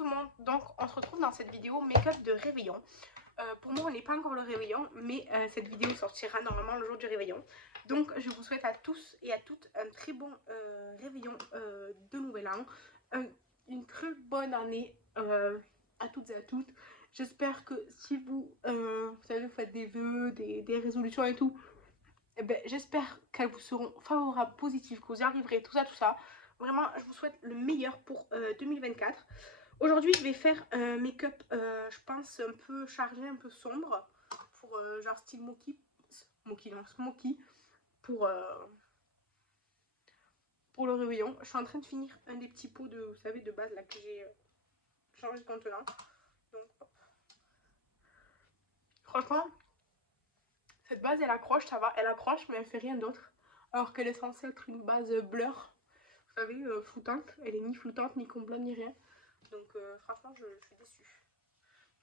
tout le monde, donc on se retrouve dans cette vidéo make-up de réveillon. Pour moi on n'est pas encore le réveillon, mais cette vidéo sortira normalement le jour du réveillon. Donc je vous souhaite à tous et à toutes un très bon réveillon de nouvel an, une très bonne année à toutes et à toutes. J'espère que si vous, vous savez, vous faites des vœux, des résolutions et tout, eh ben, j'espère qu'elles vous seront favorables, positives, que vous y arriverez, tout ça, tout ça. Vraiment, je vous souhaite le meilleur pour 2024. Aujourd'hui, je vais faire un make-up, je pense, un peu chargé, un peu sombre, pour genre style smoky, pour le réveillon. Je suis en train de finir un des petits pots de, vous savez, de base là que j'ai changé de contenant. Donc, hop. Franchement, cette base, elle accroche, ça va, elle accroche, mais elle fait rien d'autre. Alors qu'elle est censée être une base blur, vous savez, floutante. Elle est ni floutante, ni comblante, ni rien. Donc franchement, je suis déçue.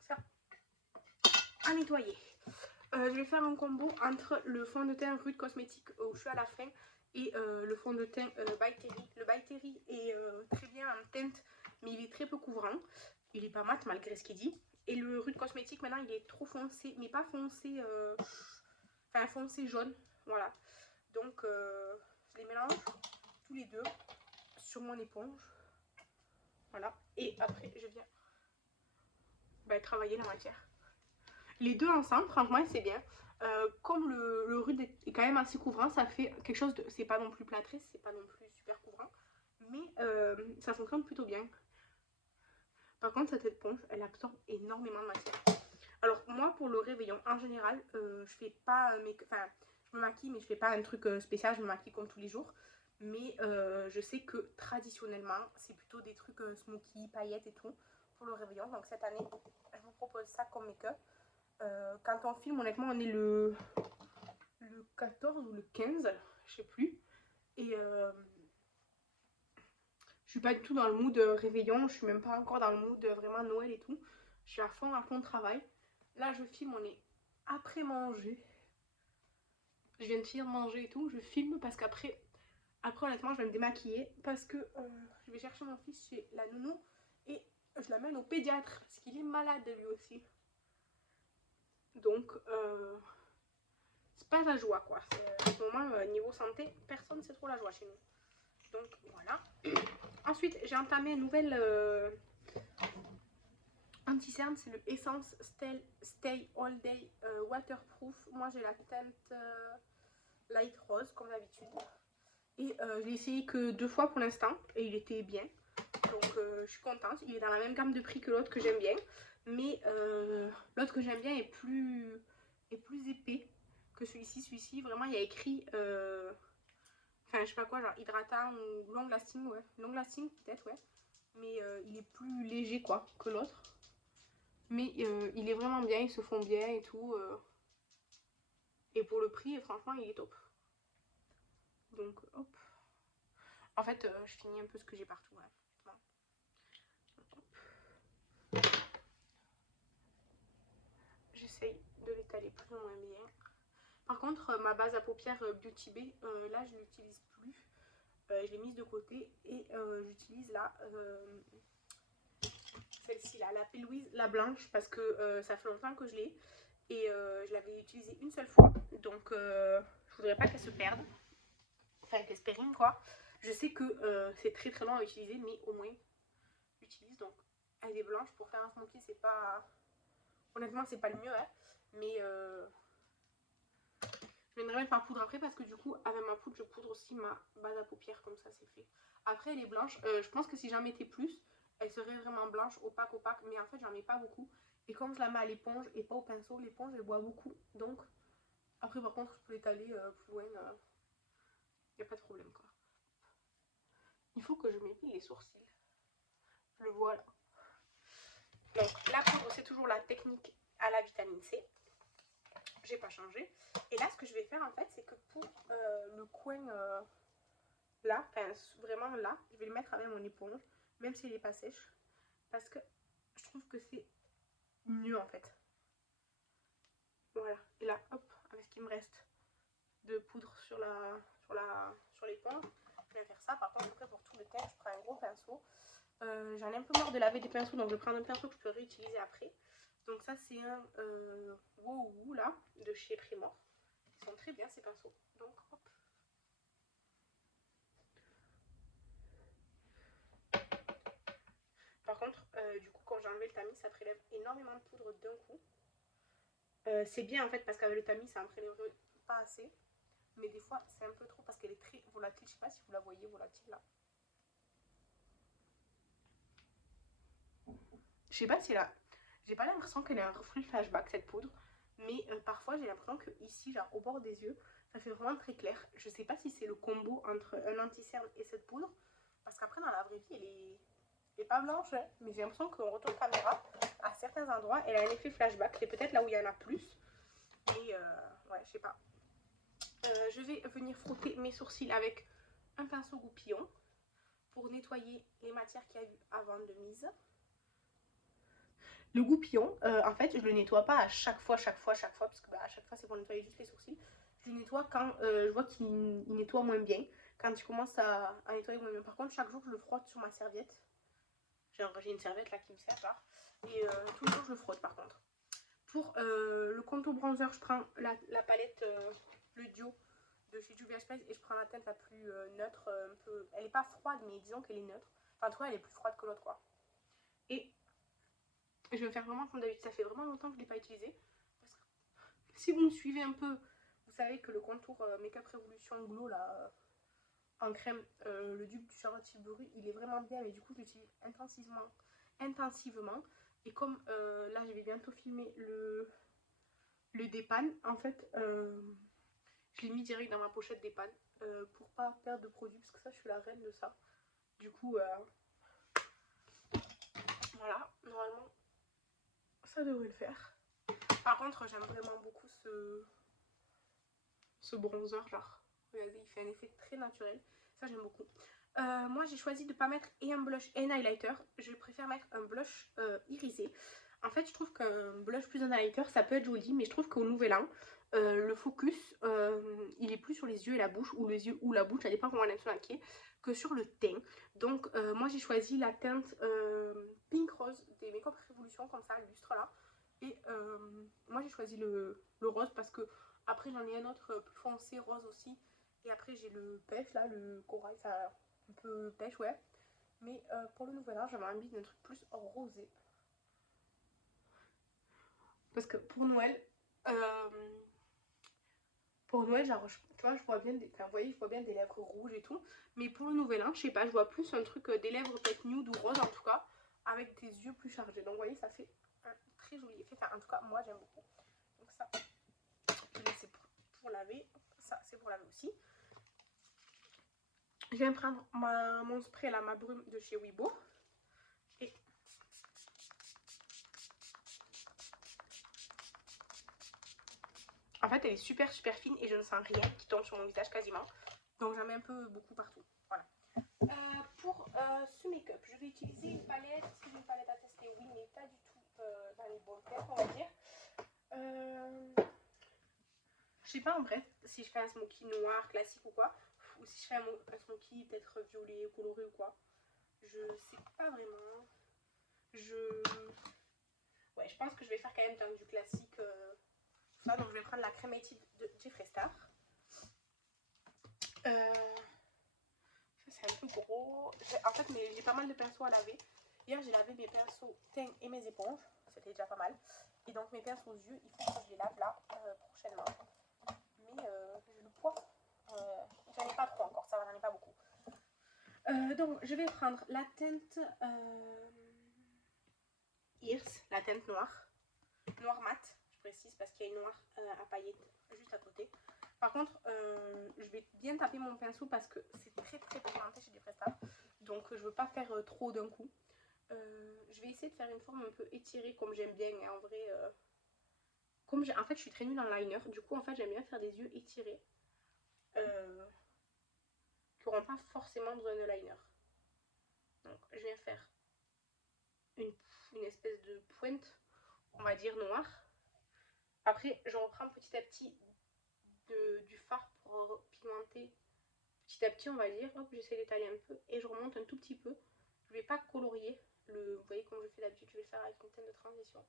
Ça, à nettoyer. Je vais faire un combo entre le fond de teint Rude Cosmétique où je suis à la fin et le fond de teint By Terry. Le By Terry est très bien en teinte, mais il est très peu couvrant. Il est pas mat malgré ce qu'il dit. Et le Rude Cosmétique, maintenant, il est trop foncé, mais pas foncé, enfin foncé jaune. Voilà. Donc, je les mélange tous les deux sur mon éponge. Voilà. Et après, je viens travailler la matière. Les deux ensemble, franchement, c'est bien. Comme le rude est quand même assez couvrant, ça fait quelque chose de... C'est pas non plus plâtré, c'est pas non plus super couvrant. Mais ça fonctionne plutôt bien. Par contre, cette éponge, elle absorbe énormément de matière. Alors, moi, pour le réveillon, en général, je fais pas... Enfin, je me maquille, mais je fais pas un truc spécial. Je me maquille comme tous les jours. Mais je sais que traditionnellement, c'est plutôt des trucs smoky, paillettes et tout pour le réveillon. Donc cette année, je vous propose ça comme make-up. Quand on filme, honnêtement, on est le 14 ou le 15, je sais plus. Et je suis pas du tout dans le mood réveillon, je suis même pas encore dans le mood vraiment Noël et tout. Je suis à fond de travail. Là, je filme, on est après manger. Je viens de finir de manger et tout. Je filme parce qu'après, honnêtement, je vais me démaquiller parce que je vais chercher mon fils chez la nounou et je l'amène au pédiatre parce qu'il est malade lui aussi. Donc, c'est pas la joie quoi. En ce moment, niveau santé, personne sait trop la joie chez nous. Donc voilà. Ensuite, j'ai entamé une nouvelle anti-cerne, c'est le Essence Stay All Day Waterproof. Moi j'ai la teinte light rose comme d'habitude. Et je l'ai essayé que 2 fois pour l'instant et il était bien. Donc je suis contente. Il est dans la même gamme de prix que l'autre que j'aime bien. Mais l'autre que j'aime bien est plus épais que celui-ci. Celui-ci, vraiment, il y a écrit... Enfin, je sais pas quoi, genre hydratant ou long lasting, ouais. Long lasting, peut-être, ouais. Mais il est plus léger, quoi, que l'autre. Mais il est vraiment bien, ils se font bien et tout. Et pour le prix, franchement, il est top. Donc, hop. En fait, je finis un peu ce que j'ai partout, ouais. J'essaye de l'étaler plus ou moins bien. Par contre, ma base à paupières Beauty Bay, là, je l'utilise plus. Je l'ai mise de côté et j'utilise là celle-ci là, la P-Louise, la blanche, parce que ça fait longtemps que je l'ai et je l'avais utilisée une seule fois, donc je voudrais pas qu'elle se perde, enfin qu'elle se périme quoi. Je sais que c'est très très long à utiliser, mais au moins j'utilise. Donc elle est blanche pour faire un smoky, c'est pas, honnêtement c'est pas le mieux, hein, mais je viendrai mettre ma poudre après parce que du coup avec ma poudre je poudre aussi ma base à paupières, comme ça c'est fait. Après elle est blanche, je pense que si j'en mettais plus elle serait vraiment blanche, opaque, mais en fait j'en mets pas beaucoup. Et comme je la mets à l'éponge et pas au pinceau, l'éponge elle boit beaucoup. Donc après par contre je peux l'étaler plus loin, y a pas de problème quoi. Il faut que je m'épile les sourcils. Le voilà. Donc la poudre c'est toujours la technique à la vitamine C. J'ai pas changé. Et là ce que je vais faire en fait c'est que pour le coin là, enfin vraiment là, je vais le mettre avec mon éponge, même s'il n'est pas sèche, parce que je trouve que c'est mieux en fait. Voilà, et là hop, avec ce qu'il me reste de poudre sur l'éponge, je vais faire ça. Par contre après pour tout le teint je prends un gros pinceau J'en ai un peu marre de laver des pinceaux, donc je vais prendre un pinceau que je peux réutiliser après. Donc ça c'est un Wow là, de chez Primor. Ils sont très bien ces pinceaux. Donc hop. Par contre, du coup quand j'ai enlevé le tamis, ça prélève énormément de poudre d'un coup. C'est bien en fait parce qu'avec le tamis ça en prélève pas assez. Mais des fois c'est un peu trop parce qu'elle est très volatile. Je sais pas si vous la voyez volatile là. Je sais pas si là, j'ai pas l'impression qu'elle est un reflet flashback cette poudre, mais parfois j'ai l'impression que ici, genre au bord des yeux, ça fait vraiment très clair. Je sais pas si c'est le combo entre un anti-cerne et cette poudre, parce qu'après dans la vraie vie, elle est pas blanche, hein, mais j'ai l'impression qu'en retour de caméra, à certains endroits, elle a un effet flashback. C'est peut-être là où il y en a plus, mais ouais, je sais pas. Je vais venir frotter mes sourcils avec un pinceau goupillon pour nettoyer les matières qu'il y a eu avant de mise. Le goupillon, en fait, je le nettoie pas à chaque fois, parce que à chaque fois c'est pour nettoyer juste les sourcils. Je le nettoie quand je vois qu'il nettoie moins bien, quand il commence à nettoyer moins bien. Par contre, chaque jour, je le frotte sur ma serviette. J'ai une serviette là qui me sert, là. Et tous les jours, je le frotte par contre. Pour le contour bronzer, je prends la palette, le duo de chez Juvia's Place, et je prends la teinte la plus neutre, un peu. Elle est pas froide, mais disons qu'elle est neutre. Enfin, en tout cas, elle est plus froide que l'autre, quoi. Et je vais me faire vraiment comme d'habitude. Ça fait vraiment longtemps que je ne l'ai pas utilisé. Parce que si vous me suivez un peu, vous savez que le contour Make Up Revolution Glow là, en crème, le dupe du Charlotte Tilbury, il est vraiment bien. Mais du coup, je l'utilise intensivement. Et comme là, je vais bientôt filmer le dépan, en fait, je l'ai mis direct dans ma pochette dépan pour pas perdre de produit. Parce que ça, je suis la reine de ça. Du coup, voilà, normalement, ça devrait le faire. Par contre, j'aime vraiment beaucoup ce bronzer, genre, regardez, il fait un effet très naturel. Ça, j'aime beaucoup. Moi, j'ai choisi de ne pas mettre et un blush et un highlighter. Je préfère mettre un blush irisé. En fait, je trouve qu'un blush plus un highlighter, ça peut être joli, mais je trouve qu'au nouvel an, le focus, il est plus sur les yeux et la bouche, ou les yeux ou la bouche, ça dépend comment on aime se maquiller, que sur le teint. Donc, moi, j'ai choisi la teinte Pink Rose des Make Up Revolution, comme ça, lustre là. Et moi, j'ai choisi le rose parce que après, j'en ai un autre plus foncé, rose aussi. Et après, j'ai le pêche, là, le corail, ça un peu pêche, ouais. Mais pour le nouvel an, j'avais envie d'un truc plus rosé. Parce que pour Noël, genre, tu vois, je vois bien des, enfin, vous voyez, je vois bien des lèvres rouges et tout. Mais pour le nouvel an, je sais pas, je vois plus un truc, des lèvres peut-être nude ou rose en tout cas, avec des yeux plus chargés. Donc, vous voyez, ça fait un très joli effet. Enfin, en tout cas, moi, j'aime beaucoup. Donc, ça, c'est pour laver. Ça, c'est pour laver aussi. Je viens prendre mon spray là, ma brume de chez Weibo. Et en fait, elle est super fine et je ne sens rien qui tombe sur mon visage quasiment. Donc j'en mets un peu beaucoup partout. Voilà. Pour ce make-up, je vais utiliser une palette. Est-ce que j'ai une palette à tester? Oui, mais pas du tout dans les bons têtes, on va dire. Je sais pas en vrai si je fais un smoky noir classique ou quoi. Ou si je fais un smoky peut-être violet, coloré ou quoi. Je sais pas vraiment. Ouais, je pense que je vais faire quand même dans du classique. Ça, donc je vais prendre la crémative de Jeffree Star. Ça c'est un peu gros. En fait, j'ai pas mal de pinceaux à laver. Hier, j'ai lavé mes pinceaux teint et mes éponges. C'était déjà pas mal. Et donc mes pinceaux aux yeux, il faut que je les lave là prochainement. Mais j'ai le poids. J'en ai pas trop encore, ça va, j'en ai pas beaucoup. Donc je vais prendre la teinte Ears, la teinte noire. Noir mat, je précise, parce qu'il y a une noire à paillettes juste à côté. Par contre, je vais bien taper mon pinceau parce que c'est très pigmenté chez Jeffree Star. Donc je veux pas faire trop d'un coup. Je vais essayer de faire une forme un peu étirée comme j'aime bien. Et en vrai, en fait je suis très nulle en liner. Du coup en fait j'aime bien faire des yeux étirés. Qui n'auront pas forcément besoin de liner. Donc je viens faire une espèce de pointe, on va dire noire. Après je reprends petit à petit du fard pour pigmenter petit à petit, on va dire. Hop, j'essaie d'étaler un peu et je remonte un tout petit peu Je vais pas colorier. Vous voyez comme je fais d'habitude, je vais le faire avec une teinte de transition.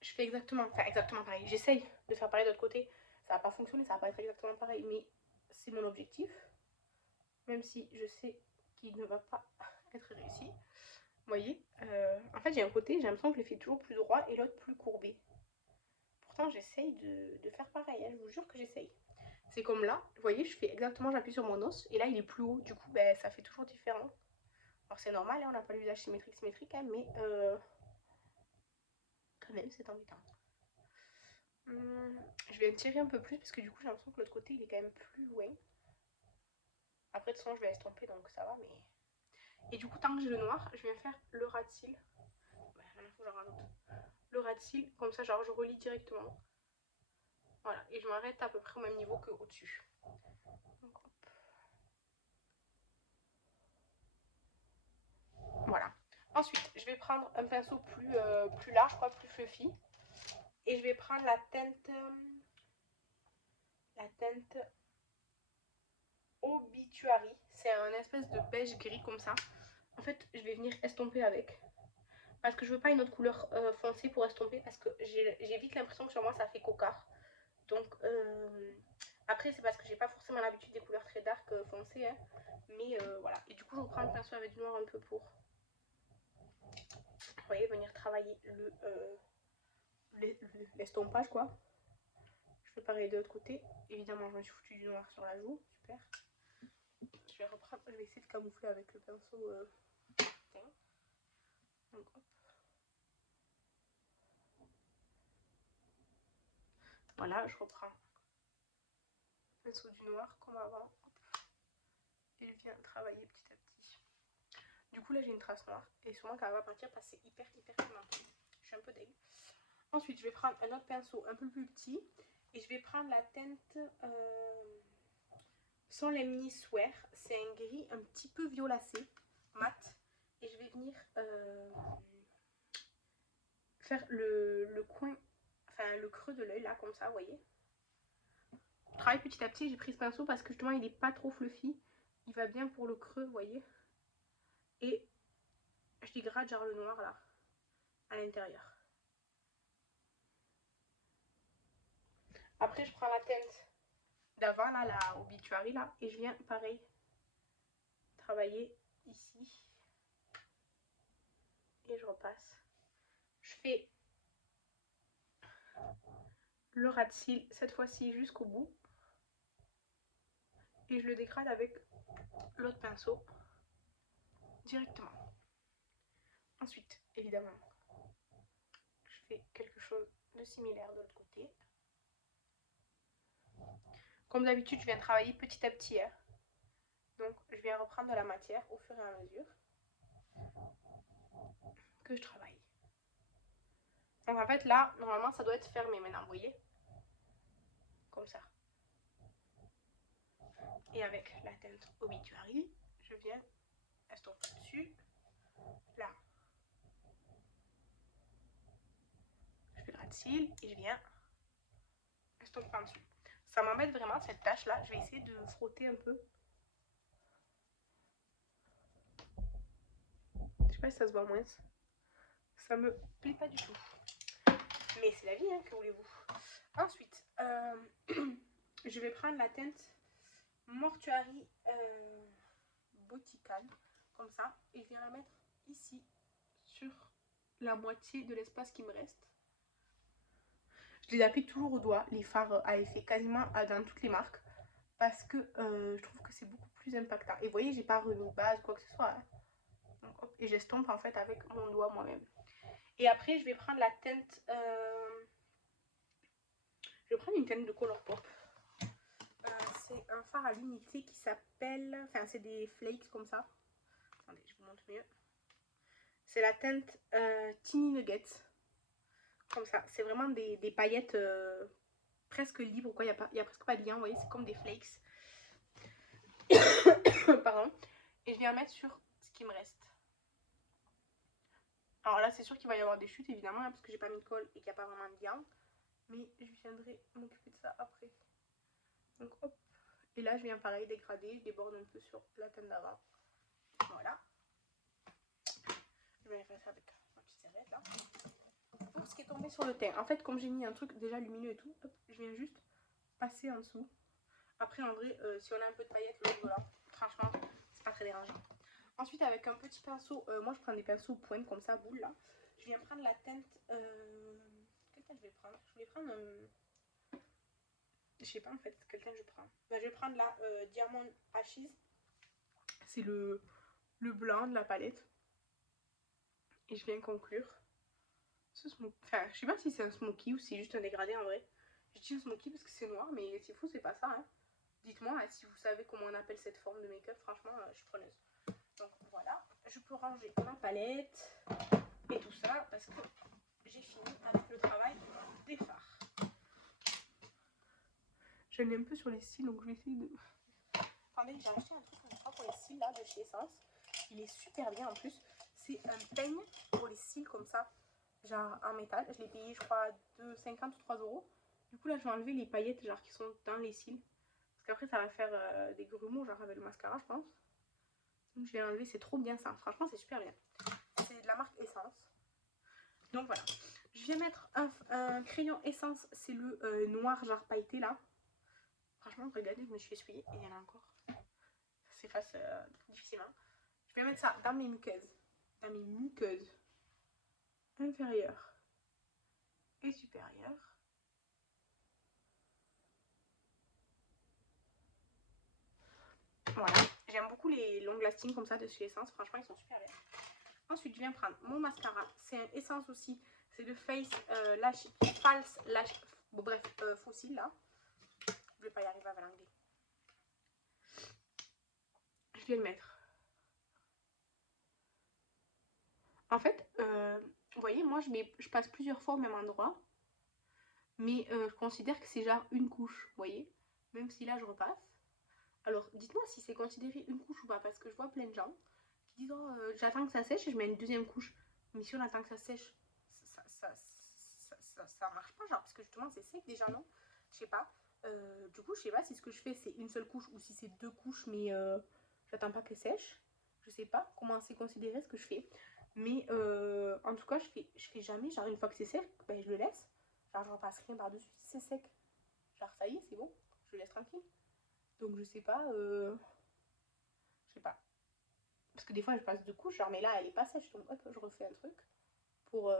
Je fais exactement pareil. J'essaye de faire pareil de l'autre côté. Ça va pas fonctionner, ça va pas être exactement pareil, mais c'est mon objectif. Même si je sais qu'il ne va pas être réussi. Vous voyez, en fait j'ai un côté, j'ai l'impression que je le fais toujours plus droit et l'autre plus courbé. Pourtant j'essaye de faire pareil, hein, je vous jure que j'essaye. C'est comme là, vous voyez, je fais exactement, j'appuie sur mon os et là il est plus haut, du coup ben, ça fait toujours différent. Alors c'est normal, hein, on n'a pas le visage symétrique, hein, mais quand même c'est embêtant. Je vais tirer un peu plus parce que du coup j'ai l'impression que l'autre côté il est quand même plus loin. Après de toute façon je vais estomper donc ça va, mais... Et du coup tant que j'ai le noir, je viens faire le ras de cils. Le ras de cils, comme ça genre je relie directement. Voilà, et je m'arrête à peu près au même niveau que au-dessus. Voilà. Ensuite, je vais prendre un pinceau plus large, quoi, plus fluffy. Et je vais prendre la teinte Obituary. C'est un espèce de beige gris comme ça. En fait, je vais venir estomper avec. Parce que je veux pas une autre couleur foncée pour estomper. Parce que j'ai vite l'impression que sur moi ça fait cocard. Donc, après, c'est parce que j'ai pas forcément l'habitude des couleurs très dark foncées. Hein. Mais voilà. Et du coup, je reprends le pinceau avec du noir un peu pour, vous voyez, venir travailler l'estompage, quoi. Je fais pareil de l'autre côté. Évidemment, je me suis foutu du noir sur la joue. Super. Je vais reprendre, je vais essayer de camoufler avec le pinceau teint. Donc, hop. Voilà, je reprends le pinceau du noir comme avant. Hop. Et je viens travailler petit à petit. Du coup, là, j'ai une trace noire. Et sûrement qu'elle va partir parce que c'est hyper pigmenté. Je suis un peu dégueu. Ensuite, je vais prendre un autre pinceau un peu plus petit. Et je vais prendre la teinte Solemnis Swear. C'est un gris un petit peu violacé, mat. Et je vais venir faire le coin, enfin le creux de l'œil là, comme ça, vous voyez. Je travaille petit à petit, j'ai pris ce pinceau parce que justement il n'est pas trop fluffy. Il va bien pour le creux, vous voyez. Et je dégrade genre le noir là, à l'intérieur. Après je prends la teinte d'avant là, la Obituary là, et je viens pareil travailler ici. Et je repasse. Je fais le ras de cils, cette fois-ci jusqu'au bout. Et je le dégrade avec l'autre pinceau directement. Ensuite, évidemment, je fais quelque chose de similaire de l'autre côté. Comme d'habitude, je viens travailler petit à petit. Hein. Donc, je viens reprendre de la matière au fur et à mesure que je travaille. Donc, en fait, là, normalement, ça doit être fermé maintenant, vous voyez. Comme ça. Et avec la teinte Obituary, je viens estomper dessus. Là. Je fais le ras de cils et je viens estomper en dessus. Ça m'embête vraiment cette tâche là. Je vais essayer de frotter un peu. Je sais pas si ça se voit moins. Ça me plaît pas du tout. Mais c'est la vie, hein, que voulez-vous. Ensuite, je vais prendre la teinte Mortuary Botical, comme ça. Et je viens la mettre ici, sur la moitié de l'espace qui me reste. Je les applique toujours au doigt, les fards à effet, quasiment dans toutes les marques. Parce que je trouve que c'est beaucoup plus impactant. Et vous voyez, j'ai pas remis base, quoi que ce soit. Hein. Donc, hop, et j'estompe en fait avec mon doigt moi-même. Et après, je vais prendre la teinte... je vais prendre une teinte de Colourpop. C'est un fard à l'unité qui s'appelle... Enfin, c'est des flakes comme ça. Attendez, je vous montre mieux. C'est la teinte Tiny Nuggets. Comme ça. C'est vraiment des paillettes presque libres. Il n'y a presque pas de lien, vous voyez. C'est comme des flakes. Pardon. Et je viens mettre sur ce qui me reste. Alors là, c'est sûr qu'il va y avoir des chutes, évidemment, hein, parce que j'ai pas mis de colle et qu'il n'y a pas vraiment de lien. Mais je viendrai m'occuper de ça après. Donc hop. Et là, je viens pareil dégrader. Je déborde un peu sur la teinte d'avant. Voilà. vais faire ça avec ma petite serviette là. Pour ce qui est tombé sur le teint, en fait comme j'ai mis un truc déjà lumineux et tout, hop, je viens juste passer en dessous. Après en vrai, si on a un peu de paillettes, voilà, franchement c'est pas très dérangeant. Ensuite avec un petit pinceau, moi je prends des pinceaux pointe comme ça, boule là. Je viens prendre la teinte, quelle teinte je vais prendre? Je vais prendre, je sais pas en fait quelle teinte je prends. Ben, je vais prendre la Diamond Ashes, c'est le blanc de la palette. Et je viens conclure ce smoky. Enfin, je sais pas si c'est un smoky ou si c'est juste un dégradé en vrai. Je dis un smoky parce que c'est noir, mais c'est fou, c'est pas ça. Hein. Dites-moi hein, si vous savez comment on appelle cette forme de make-up. Franchement, je suis preneuse. Donc voilà, je peux ranger ma palette et tout ça parce que j'ai fini avec le travail des fards. Je l'ai un peu sur les cils, donc je vais essayer de... Attendez, j'ai acheté un truc comme ça pour les cils là de chez Essence. Il est super bien en plus. C'est un peigne pour les cils comme ça, genre en métal. Je l'ai payé, je crois, 2,50 ou 3 euros. Du coup, là, je vais enlever les paillettes genre qui sont dans les cils. Parce qu'après, ça va faire des grumeaux, genre avec le mascara, je pense. Donc, je vais enlever, c'est trop bien ça. Franchement, c'est super bien. C'est de la marque Essence. Donc, voilà. Je viens mettre un crayon Essence. C'est le noir, genre pailleté là. Franchement, regardez, je me suis essuyée et il y en a encore. Ça s'efface difficilement. Je vais mettre ça dans mes muqueuses. Dans mes muqueuses inférieures et supérieures. Voilà. J'aime beaucoup les long lasting comme ça de chez Essence. Franchement, ils sont super bien. Ensuite, je viens prendre mon mascara. C'est un Essence aussi. C'est le Face Lash False Lash. Bon, bref, fossile là. Je vais pas y arriver avec l'anglais. Je vais le mettre. En fait, vous voyez, moi je passe plusieurs fois au même endroit. Mais je considère que c'est genre une couche, vous voyez. Même si là je repasse. Alors dites-moi si c'est considéré une couche ou pas. Parce que je vois plein de gens qui disent oh, j'attends que ça sèche et je mets une deuxième couche. Mais si on attend que ça sèche, ça marche pas, genre, parce que justement c'est sec déjà, non? Je sais pas. Du coup, je sais pas si ce que je fais c'est une seule couche ou si c'est deux couches, mais j'attends pas qu'elle sèche. Je sais pas comment c'est considéré ce que je fais. Mais en tout cas, je fais jamais, genre une fois que c'est sec, ben, je le laisse. Genre, je repasse rien par-dessus si c'est sec. Genre, ça y est, c'est bon, je le laisse tranquille. Donc, je sais pas, je sais pas. Parce que des fois, je passe deux couches, genre, mais là, elle est pas sèche, donc hop, je refais un truc pour,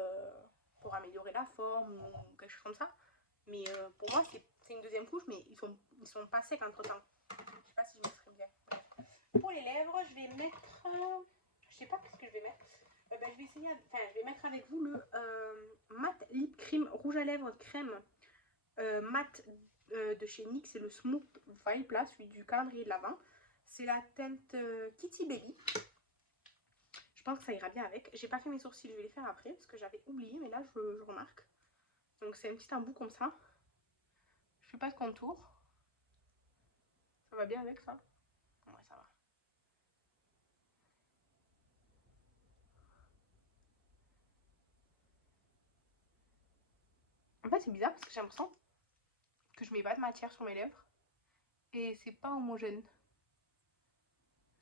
pour améliorer la forme ou quelque chose comme ça. Mais pour moi, c'est une deuxième couche, mais ils sont pas secs entre temps. Je sais pas si je mettrai bien. Pour les lèvres, je vais mettre. Je sais pas ce que je vais mettre. Ben, je vais essayer. Enfin, je vais mettre avec vous le Matte Lip Cream Rouge à lèvres crème mat de chez NYX. C'est le Smooth Vibe là, celui du calendrier de l'Avent. C'est la teinte Kitty Baby. Je pense que ça ira bien avec. J'ai pas fait mes sourcils, je vais les faire après parce que j'avais oublié, mais là je remarque. Donc c'est un petit embout comme ça. Je fais pas de contour. Ça va bien avec ça? Ouais, ça va. En fait, c'est bizarre parce que j'ai l'impression que je mets pas de matière sur mes lèvres. Et c'est pas homogène.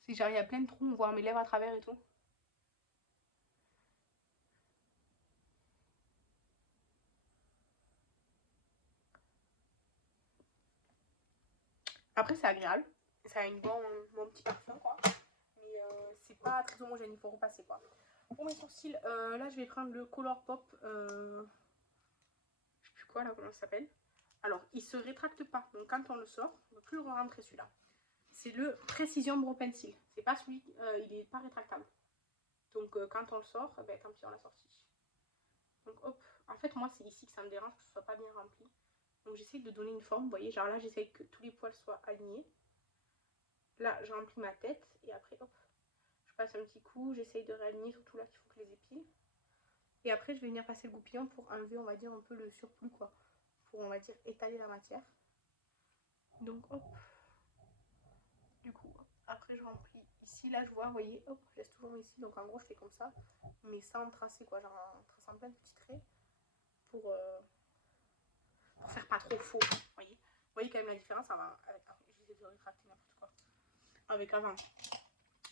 C'est genre, il y a plein de trous, on voit mes lèvres à travers et tout. Après, c'est agréable. Ça a une bon petit parfum, quoi. Mais c'est pas très homogène, il faut repasser, quoi. Pour mes sourcils, là, je vais prendre le Colourpop. Je sais plus quoi, là, comment ça s'appelle. Alors, il se rétracte pas. Donc, quand on le sort, on ne peut plus le rentrer, celui-là. C'est le Precision Brow Pencil. C'est pas celui, il est pas rétractable. Donc, quand on le sort, ben, tant pis, on l'a sorti. Donc, hop. En fait, moi, c'est ici que ça me dérange que ce soit pas bien rempli. Donc, j'essaie de donner une forme. Vous voyez, genre là, j'essaie que tous les poils soient alignés. Là, je remplis ma tête. Et après, hop, je passe un petit coup. J'essaye de réaligner, surtout là, qu'il faut que les épis. Et après, je vais venir passer le goupillon pour enlever, on va dire, un peu le surplus, quoi. Pour, on va dire, étaler la matière. Donc, hop. Du coup, après, je remplis ici. Là, je vois, vous voyez, hop, je laisse toujours ici. Donc, en gros, je fais comme ça. Mais sans tracer, quoi. Genre, en traçant plein de petits traits. Pour faire pas trop faux, vous voyez. Vous voyez quand même la différence avant. J'essaie de rétracter n'importe quoi. Avec avant.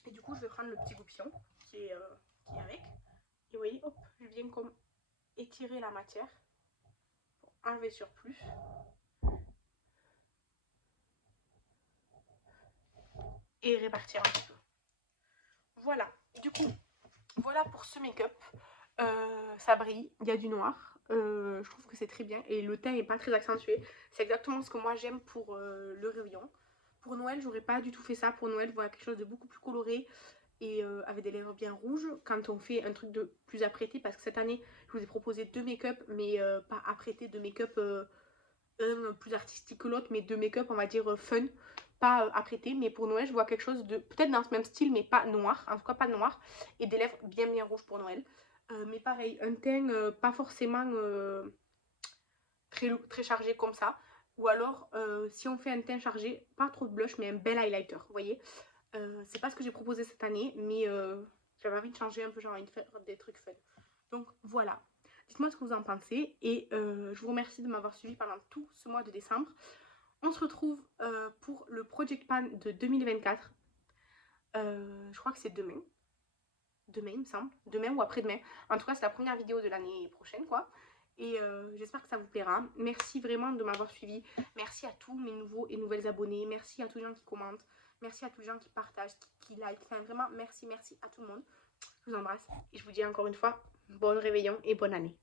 Et du coup, je vais prendre le petit goupillon qui est avec. comme étirer la matière pour enlever le surplus. Et répartir un petit peu. Voilà, du coup, voilà pour ce make-up. Ça brille, il y a du noir. Je trouve que c'est très bien et le teint n'est pas très accentué. C'est exactement ce que moi j'aime pour le réveillon. Pour Noël, j'aurais pas du tout fait ça. Pour Noël, voilà quelque chose de beaucoup plus coloré et avec des lèvres bien rouges quand on fait un truc de plus apprêté. Parce que cette année, je vous ai proposé 2 make-up, mais pas apprêté, 2 make-up un plus artistique que l'autre, mais 2 make-up, on va dire fun, pas apprêté. Mais pour Noël, je vois quelque chose de peut-être dans ce même style, mais pas noir, en tout cas pas noir, et des lèvres bien bien rouges pour Noël. Mais pareil, un teint pas forcément très chargé comme ça. Ou alors, si on fait un teint chargé, pas trop de blush, mais un bel highlighter, vous voyez. C'est pas ce que j'ai proposé cette année, mais j'avais envie de changer un peu, j'ai envie de faire des trucs fun. Donc voilà, dites-moi ce que vous en pensez et je vous remercie de m'avoir suivi pendant tout ce mois de décembre. On se retrouve pour le Project Pan de 2024. Je crois que c'est demain. Demain, il me semble. Demain ou après-demain. En tout cas, c'est la première vidéo de l'année prochaine, quoi. Et j'espère que ça vous plaira. Merci vraiment de m'avoir suivi. Merci à tous mes nouveaux et nouvelles abonnés. Merci à tous les gens qui commentent. Merci à tous les gens qui partagent, qui like. Enfin, vraiment, merci à tout le monde. Je vous embrasse. Et je vous dis encore une fois, bon réveillon et bonne année.